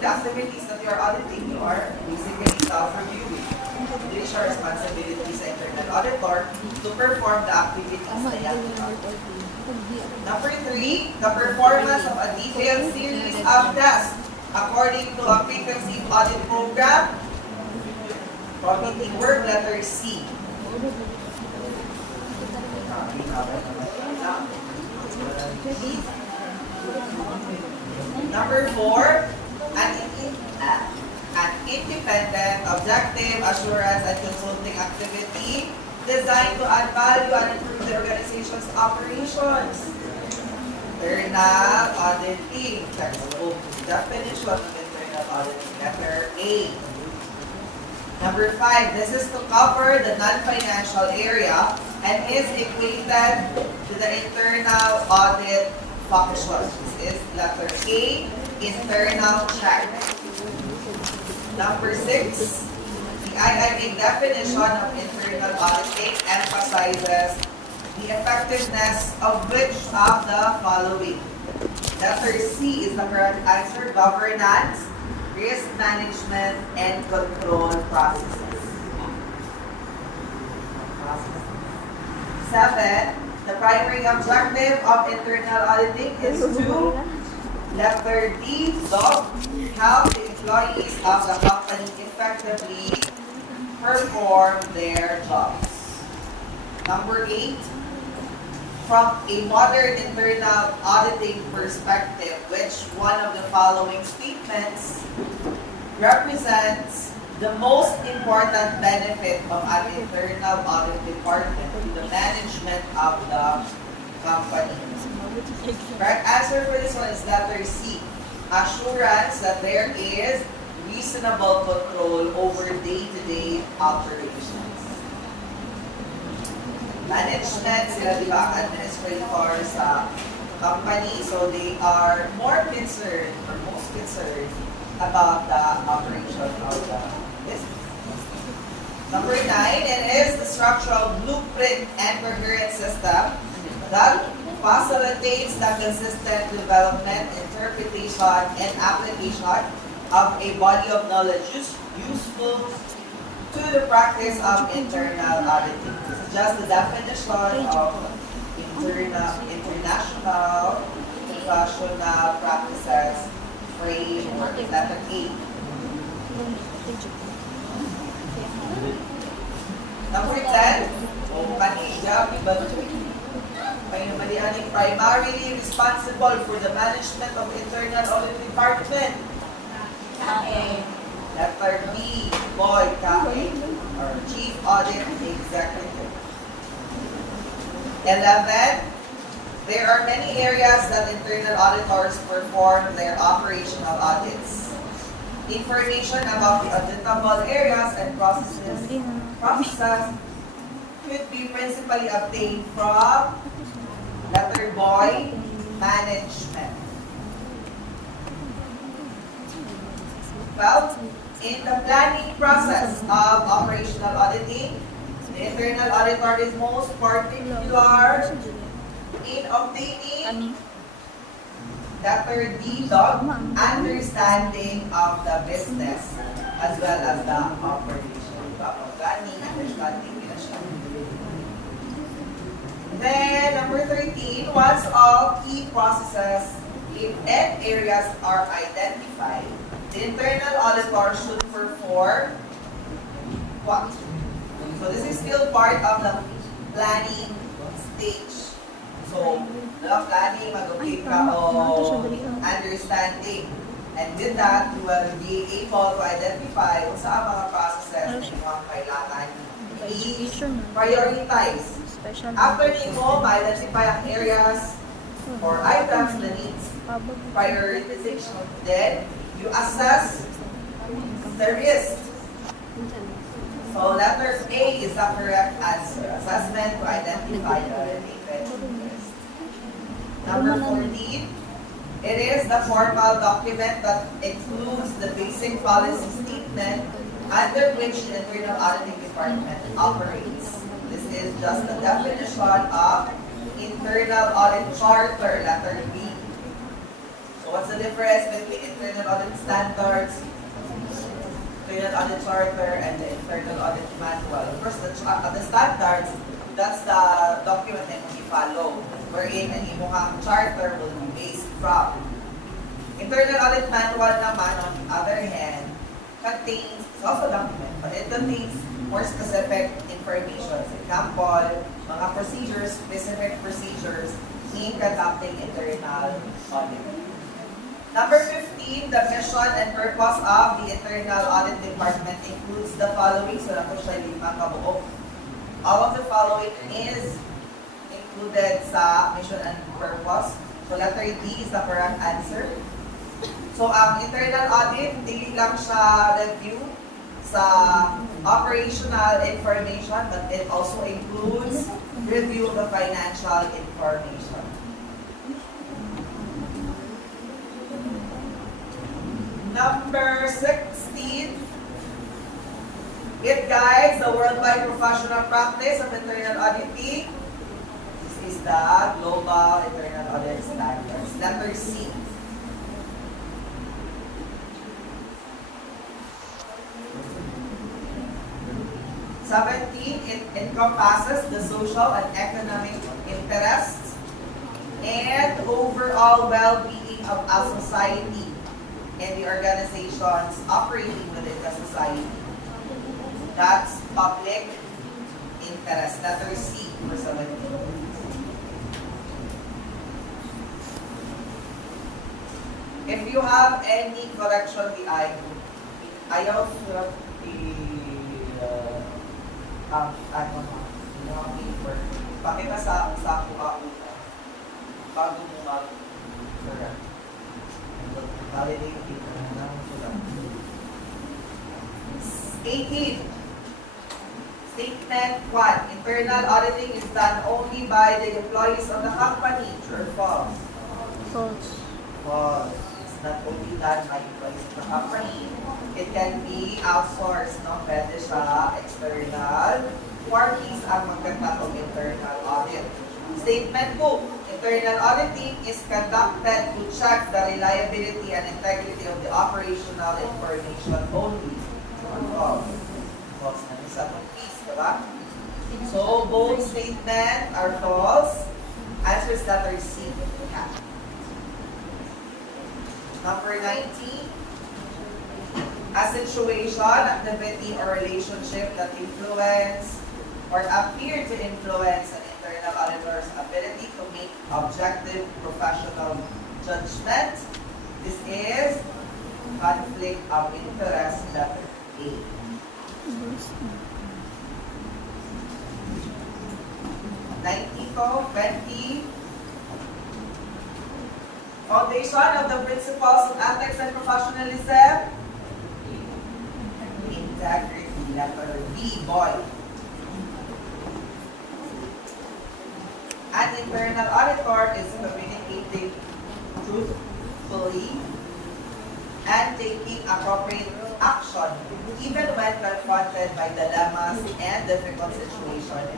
the activities that you are auditing, you are basically self-reviewing. It is your responsibility sa internal auditor to perform the activities na yan. Number 3, the performance of a detailed series of tests according to a frequency audit program. Committee work, letter C. Number 4, an independent, objective, assurance, and consulting activity designed to add value and improve the organization's operations. Internal auditing, textbook definition of internal auditing, letter A. Number 5, this is to cover the non-financial area and is equated to the internal audit functions. This is letter A, internal check. Number 6, the IIA definition of internal auditing emphasizes the effectiveness of which of the following. Letter C is the correct answer: governance, risk management, and control processes. 7, the primary objective of internal auditing is to, letter D, help the employees of the company effectively perform their jobs. Number 8, from a modern internal auditing perspective, which one of the following statements represents the most important benefit of an internal audit department to the management of the company? Correct answer for this one is letter C. Assurance that there is reasonable control over day-to-day operations. Management, sila di ba, administrator sa company, so they are more concerned, or most concerned, about the operation of the business. Number 9, it is the structural blueprint and coherent system that facilitates the consistent development, interpretation, and application of a body of knowledge useful to the practice of internal auditing. This is just the definition of international professional practices framework, letter A. Number 10, primarily responsible for the management of internal audit department. Letter B, Boyd Kae, or Chief Audit Executive. 11, there are many areas that internal auditors perform their operational audits. Information about the auditable areas and processes could be principally obtained from letter Boy, management. 12, in the planning process of operational auditing, the internal auditor is most particular in obtaining letter D, understanding of the business as well as the operation. Planning, understanding, then number 13, once all key processes and areas are identified, the internal auditor should perform what? So this is still part of the planning stage. So, the planning, mag-obtain ka o understanding. And with that, you will be able to identify kung saan mga processes na inyong kailangan i-prioritize. After mo, ma-identify ang areas or items na needs prioritization. Then, you assess the risk. So, letter A is the correct answer. Assessment to identify the related risk. Number 14, it is the formal document that includes the basic policy statement under which the internal auditing department operates. This is just the definition of internal audit charter, letter B. So So what's the difference between internal audit standards, internal audit charter, and the internal audit manual? Of course, the standards, that's the document that we follow, wherein ang imong charter will be based from. Internal audit manual naman, on the other hand, contains, it's also a document, but it contains more specific information. For example, mga procedures, specific procedures in conducting internal audit. Number 15, the mission and purpose of the internal audit department includes the following. So, nato siya limang kabuok. All of the following is included sa mission and purpose. So, letter D is the correct answer. So, ang internal audit, hindi lang siya review sa operational information, but it also includes review of the financial information. Number 16, it guides the worldwide professional practice of internal auditing. This is the Global Internal Audit Standards. Letter C. It encompasses the social and economic interests and overall well-being of a society and the organizations operating within the society. That's public interest. Letter C for 17. If you have any correction, ayaw surap yung paper. Pakita sa ako bago mo mag-correct. Validate the paper na sulat. 18. Statement 1. Internal auditing is done only by the employees of the company. True or false? False. False. It's not only done by employees of the company. It can be outsourced, no? Pwede siya external parties ang magkakatong internal audit. Statement 2. Internal auditing is conducted to check the reliability and integrity of the operational information only. False. False na isa pang piece, diba? So, both statements are false. Answer is letter C. Yeah. Number 19. A situation, activity, or relationship that influence or appear to influence an internal auditor's ability to make objective professional judgment. This is conflict of interest, letter A. 20. Foundation of the principles of ethics and professionalism. Integrity, letter B, boy. An internal auditor is communicating truthfully and taking appropriate action even when confronted by dilemmas and difficult situations.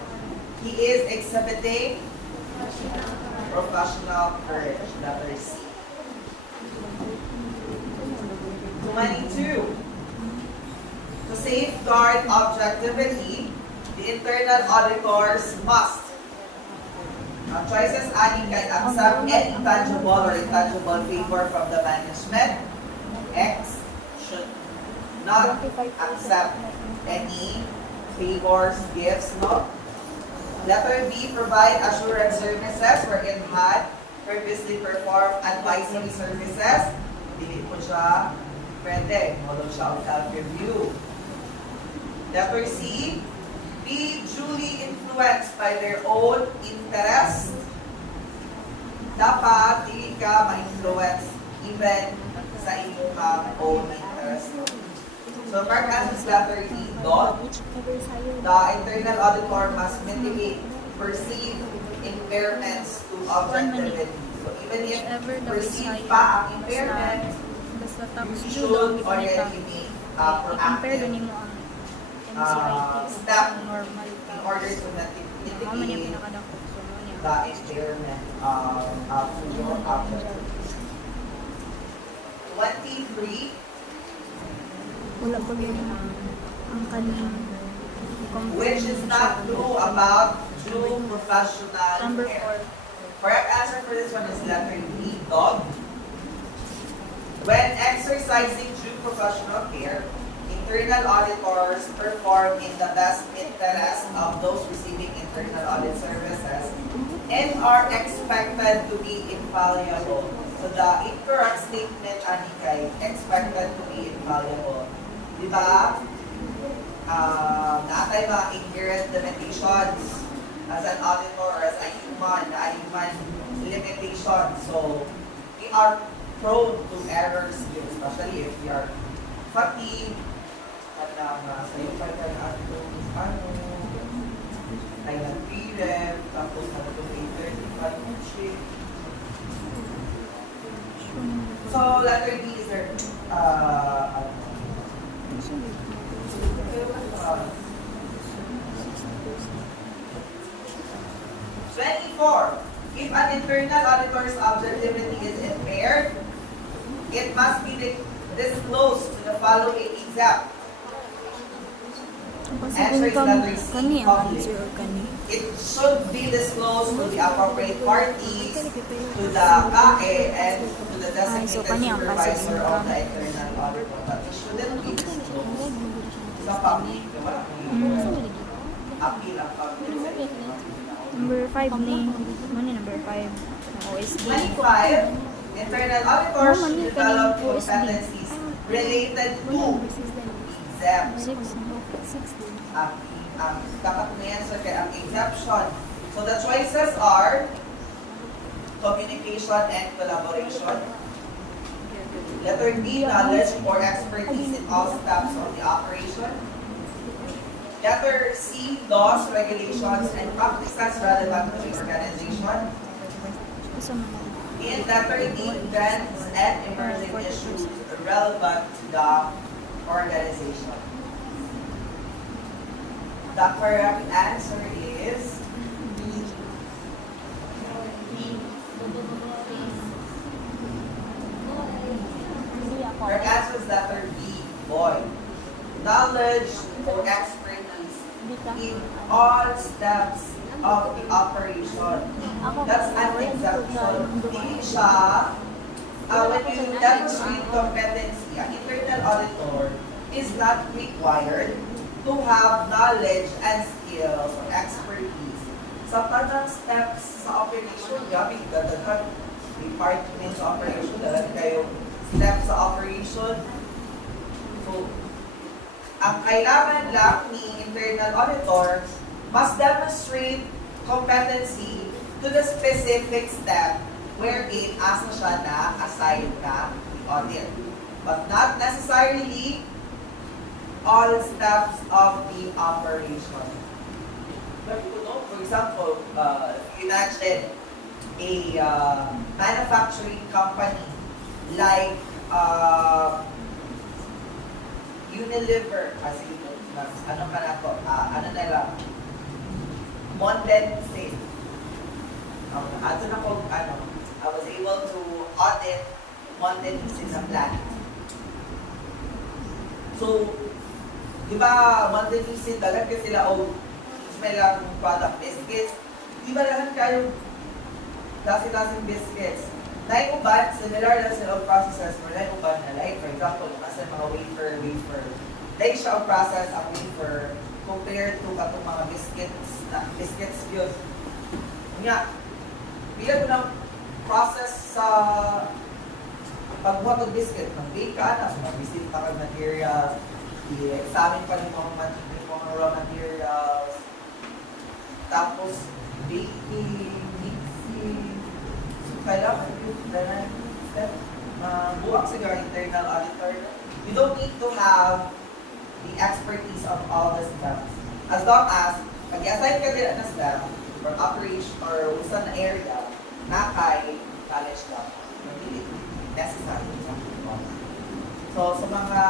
He is exhibiting professional courage, letter C. 22. To safeguard objectivity, the internal auditors must. Choices ani can accept any tangible or intangible favor from the management. X should not accept any favors, gifts, no. Letter B, provide assurance services wherein had previously performed advisory services. Dili po siya pwede. Model siya of self-review. Letter C, be duly influenced by their own interest. Dapat hindi ka ma-influence even sa iyong own interest. So, mark answers letter E, dot. The internal auditor must mitigate perceived impairments to objectivity. So, even if perceived pa ang impairment, you should already be proactive step in order to mitigate the impairment of your objective. 23, Wala pa yun ang kanina. which is not true about true professional Number care. 4. Correct answer for this one is letter D, dog. When exercising true professional care, internal auditors perform in the best interest of those receiving internal audit services and are expected to be infallible. So the incorrect statement, Anikay, expected to be infallible. Di ba? Naatay mga inherent limitations as an auditor or as a human limitation. So, we are prone to errors here, especially if we are fatigued, sa'yo pa ka na ay nag-period, tapos nag-later, so, letter D is there, 24. If an internal auditor's objectivity is impaired, it must be disclosed to the following exam. Answer is letter C, Kani ang public. answer kani. It should be disclosed to the appropriate parties, to the KAE, and to the designated kani ang supervisor passing of the internal auditor. But it shouldn't be disclosed sa public. Wala appeal ang public. Number 5 ni. Mani number 5. Ang OSD. 25, internal auditors Oh, mani, develop kanina po, competencies related to exam. 6. Dapat na yan, so kaya ang exemption. So the choices are communication and collaboration. Letter D, knowledge or expertise in all steps of the operation. Letter C, laws, regulations, and practices relevant to the organization. In letter D, events and emerging issues relevant to the organization. The correct answer is correct answer is letter B, boy. Knowledge or expertise in all steps of the operation. That's an exemption. Hindi siya, when you demonstrate competency, an internal auditor is not required to have knowledge and skills or expertise sa tanang steps sa operation. Gabi, dadagan, department sa operation, dadagan kayo steps sa operation. So, ang kailangan lang ni internal auditor must demonstrate competency to the specific step wherein asa siya na assign na audit. But not necessarily all steps of the operation. But you know, for example, imagine a manufacturing company like Unilever, kasi ano ka na po, ano na lang, Mondense. Ato na ko, I was able to audit Mondense na plant. So, di ba, Mondense, dalag ka sila o smell lang product biscuits. Di ba lahat kayo dasi-dasing biscuits? Naiuban, similar lang sila ang processes for naiuban na like, for example, nasa mga wafer. Like siya ang process ang wafer compared to katong mga biscuits yun. Nga, bilang ko ng process sa pagbuhat ng biscuit, mag-bake ka na, so mag-visit ka ng materials, i-examine pa rin mga raw materials, tapos baking, mixing, kailangan yung step, buwag siguro internal auditor. You don't need to have the expertise of all the steps. As long as, pag-assign ka din na step, or operation, or usan na area, na kay college ka, hindi necessary. So, sa mga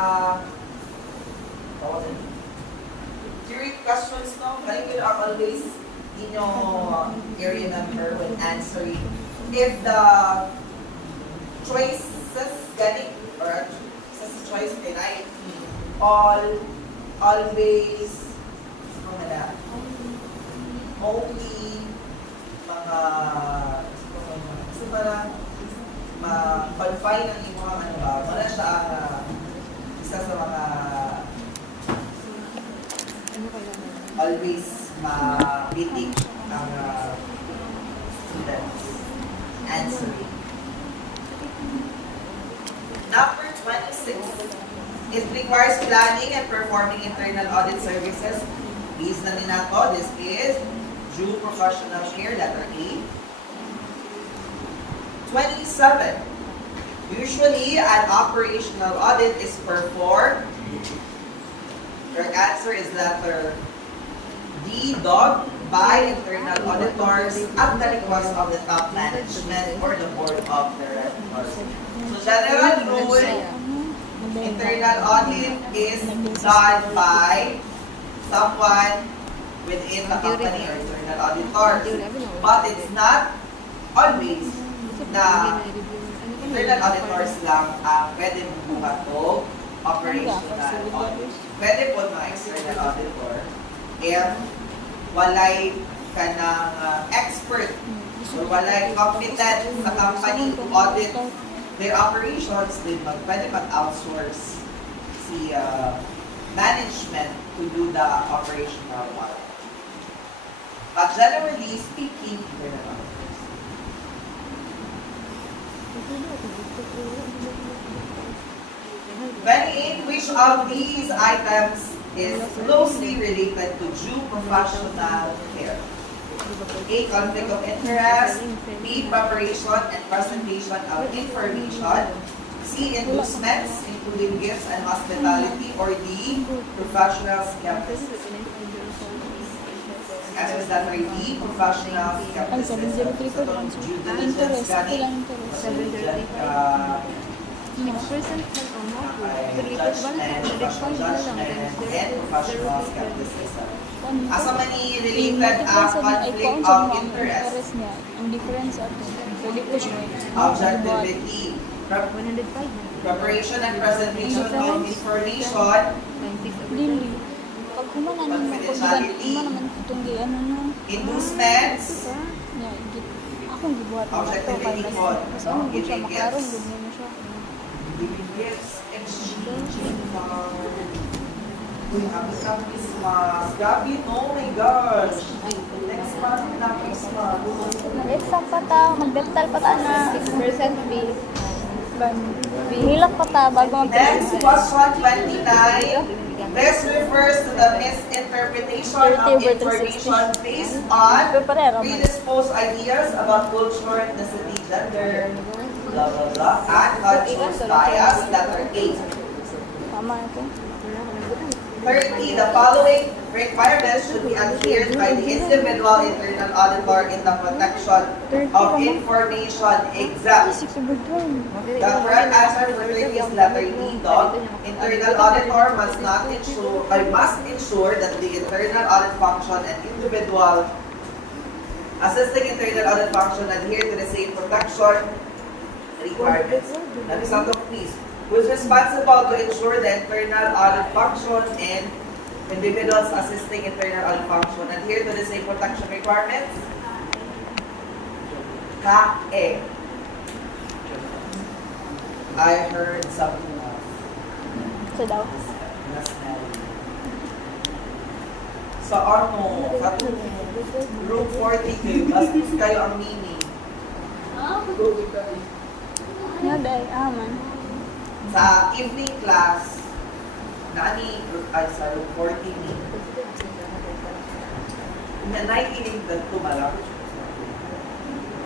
theory questions, no, you are always in your area number when answering. If the choices, galing, choice tonight. All, always, ano na, only, mga, kasi parang, ma-confine ang iyong mga ano ba, wala siya ang isa sa mga always ma-critic ang students answering. Number 26. It requires planning and performing internal audit services. Base na din nato. This is due professional care, letter A. 27. Usually, an operational audit is performed. Your answer is letter D, dog, by internal auditors at the request of the top management or the board of directors. So, general rule, internal audit is done by someone within the company or internal auditors. But it's not always na internal auditors lang ang pwede buhat o operational audit. Pwede po mga external auditor if walay ka ng expert or walay competent sa company to audit their operations, then pwede mag-outsource si management to do the operational audit. But generally speaking, internal auditors. 28. Which of these items is closely related to due professional care? A. Conflict of interest. B. Preparation and presentation of information. C. Inducements, including gifts and hospitality. Or D. Professional skepticism. Answer is letter D. Professional skepticism. So, due diligence gani, judgment, and professional skepticism. Asa man ni related conflict of interest, Ang difference ato. Pwede po siya. objectivity, preparation and presentation of information, Dili. Pag humanan mo, confidentiality, naman itong ano no. inducements, Akong gibuhat mo ito. objectivity po, Mas ano mo siya, giving makarong gifts, gud mo siya. giving gifts, exchanging uy, happy Christmas. Gabi, oh my gosh. Next month na Christmas. Exam pa ta, mag-dental pa ta na 6% fee. Hilak pa ta bago Next, question 29. This refers to the misinterpretation of information based on predisposed ideas about culture, ethnicity, gender, blah, blah, blah, and unconscious bias, letter A. Tama ito. 30. The following requirements should be adhered by the individual internal auditor in the protection of information exam. The correct answer for 30 is letter D, dog. Internal auditor must ensure that the internal audit function and individual assisting internal audit function adhere to the same protection requirements. That is out of please. Who is responsible to ensure the internal audit function and individuals assisting internal audit function adhere to the same protection requirements? KAE. I heard something else. So daw. Sa ano, sa room 42, bastos kayo ang mini. Nga day, man. Sa evening class, nani, ay sa room 40 ni, na nakikinig na tumalak.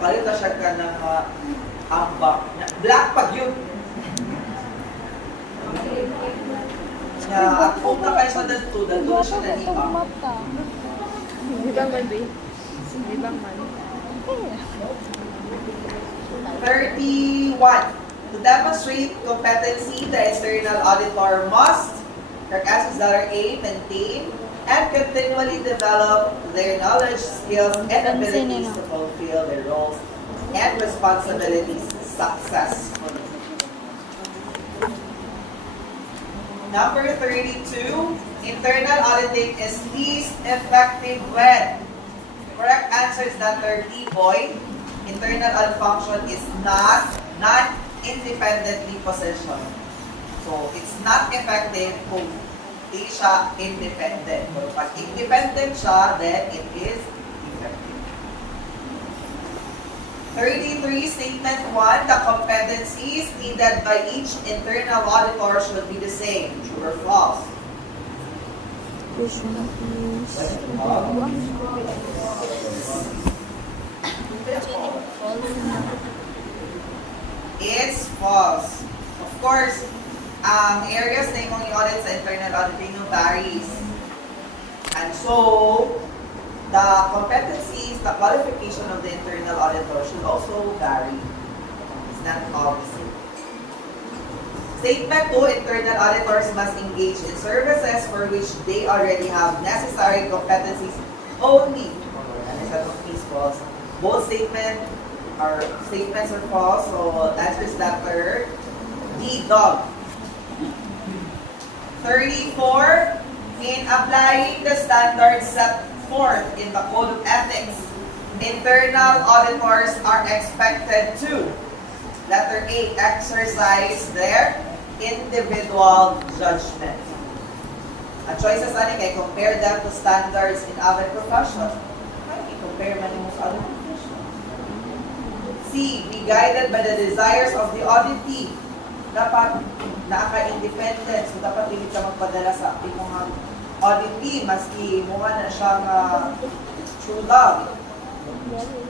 Kalita siya ka ng ambak. Black pag yun. At kung na kayo sa dalto na siya nalima. Ibang man, babe. Ibang man. 31. To demonstrate competency, the external auditor must, correct answer is letter A, maintain and continually develop their knowledge, skills, and abilities to fulfill their roles and responsibilities successfully. Number 32, internal auditing is least effective when. Correct answer is letter D, boy. Internal audit function is not independently possession. So, it's not effective kung di siya independent. Pero pag independent siya, then it is effective. 33, statement 1, the competencies needed by each internal auditor should be the same. True or false? It's false. Of course, ang areas na yung audit sa internal auditing no varies. And so, the competencies, the qualification of the internal auditor should also vary. It's not all the same. Statement 2, internal auditors must engage in services for which they already have necessary competencies only. And is that false? Both statements are false, so answer is letter D, dog. 34, in applying the standards set forth in the Code of Ethics, internal auditors are expected to, letter A, exercise their individual judgment. Ang choices ani kay compare them to standards in other professions. Ay, compare man yung sa other professions. C, be guided by the desires of the auditee. Dapat naka-independent, so dapat hindi ka magpadala sa imong auditee, maski mukha na siyang true love.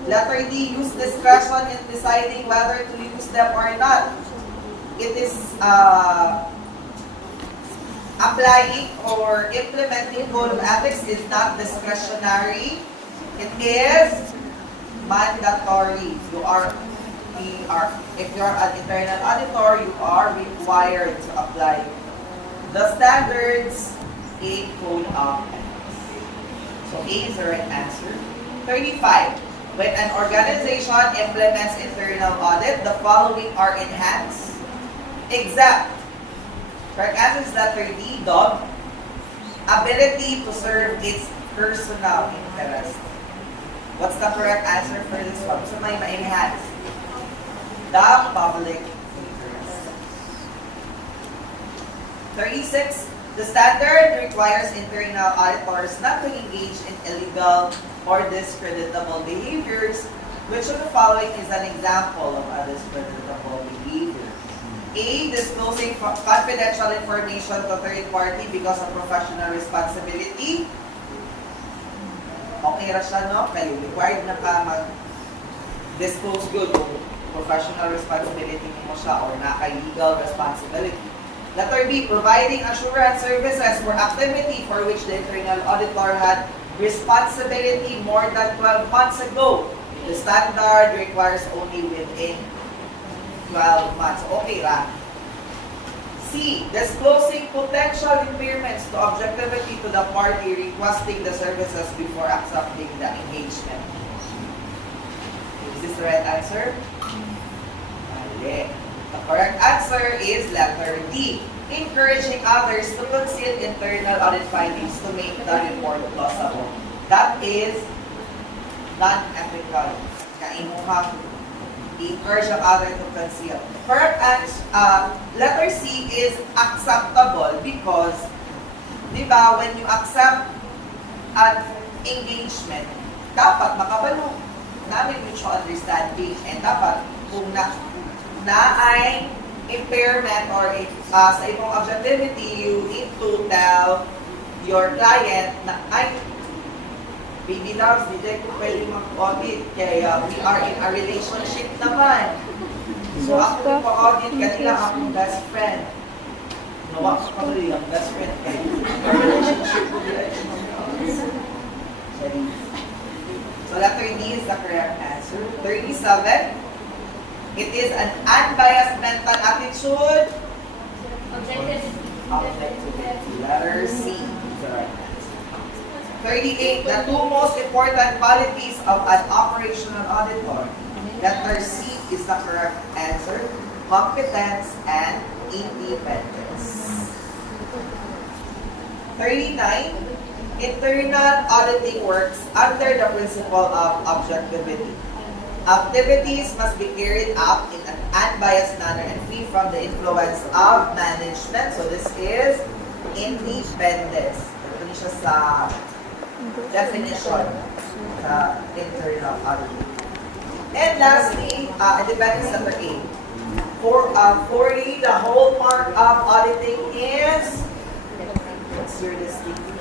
Letter D, use discretion in deciding whether to use them or not. It is applying or implementing Code of Ethics is not discretionary. It is mandatory. If you are an internal auditor, you are required to apply the standards in Code of Ethics. So A is the right answer. 35. When an organization implements internal audit, the following are enhanced, except, correct answer is letter D, dog, ability to serve its personal interest. What's the correct answer for this one? So may ma-enhance. The public interest. 36. The standard requires internal auditors not to engage in illegal or discreditable behaviors. Which of the following is an example of a discreditable behavior? A. Disclosing confidential information to third party because of professional responsibility. Okay ra siya, no? Kayo, required na ka mag-disclose good o professional responsibility mo siya or naka-legal responsibility. Letter B, providing assurance services for activity for which the internal auditor had responsibility more than 12 months ago. The standard requires only within 12 months. Okay ra. C, disclosing potential impairments to objectivity to the party requesting the services before accepting the engagement. Is this the right answer? The correct answer is letter D. Encouraging others to conceal internal audit findings to make the report plausible. That is non-ethical. Kaimuhang encourage the other to conceal. Correct answer, letter C is acceptable because, di ba, when you accept an engagement, dapat makabalo namin mutual understanding and dapat kung na ay impairment or sa imong objectivity, you need to tell your client na ay baby loves, hindi ko pwede mag-audit kaya we are in a relationship naman. So ako pa-audit kanila akong best friend. Nawa ko pa rin ang best friend kayo. Relationship ko nila. So letter D is the correct answer. 37. It is an unbiased mental attitude. Objectivity. Letter C is the right answer. 38. The two most important qualities of an operational auditor. Letter C is the correct answer. Competence and independence. 39. Internal auditing works under the principle of objectivity. Activities must be carried out in an unbiased manner and free from the influence of management. So this is independence. Ito ni siya sa definition sa internal auditing. And lastly, independence number 8. For 40, the whole mark of auditing is what's your distinction?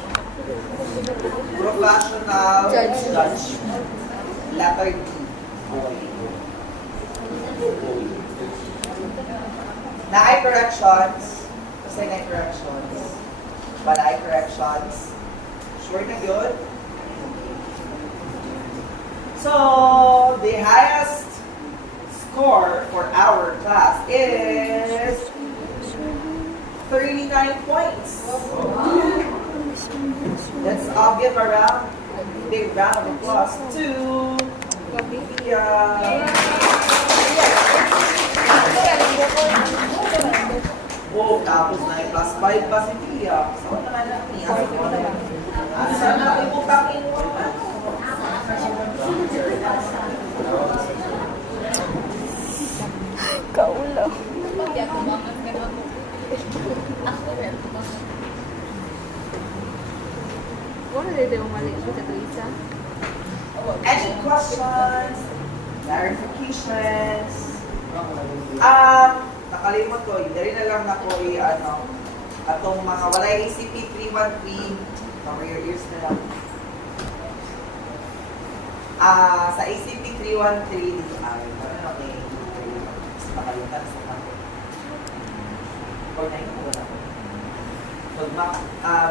Professional judgment. Letter D. Na-eye corrections. Kasi na-eye corrections. Balay corrections. Sure na yun? So, the highest score for our class is 39 points. Let's all give a big round of applause to Pia. Wow, tapos na yung plus 5 pa si Pia. Saan naman lang niya? Saan natin butakin mo? Kaulo. Any questions? Clarifications? Nakalimot ko, hindi na lang na ko atong mga walay ACP 313, cover your ears na lang. Sa ACP 313, ano na may nakalimutan sa kapit. Or na yung wala.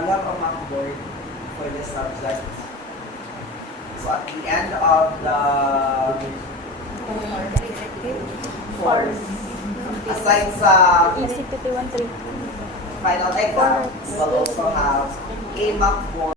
We have a mock board for this subject. So at the end of the course, aside sa ECPT 133. final exam, we'll also have a mock board.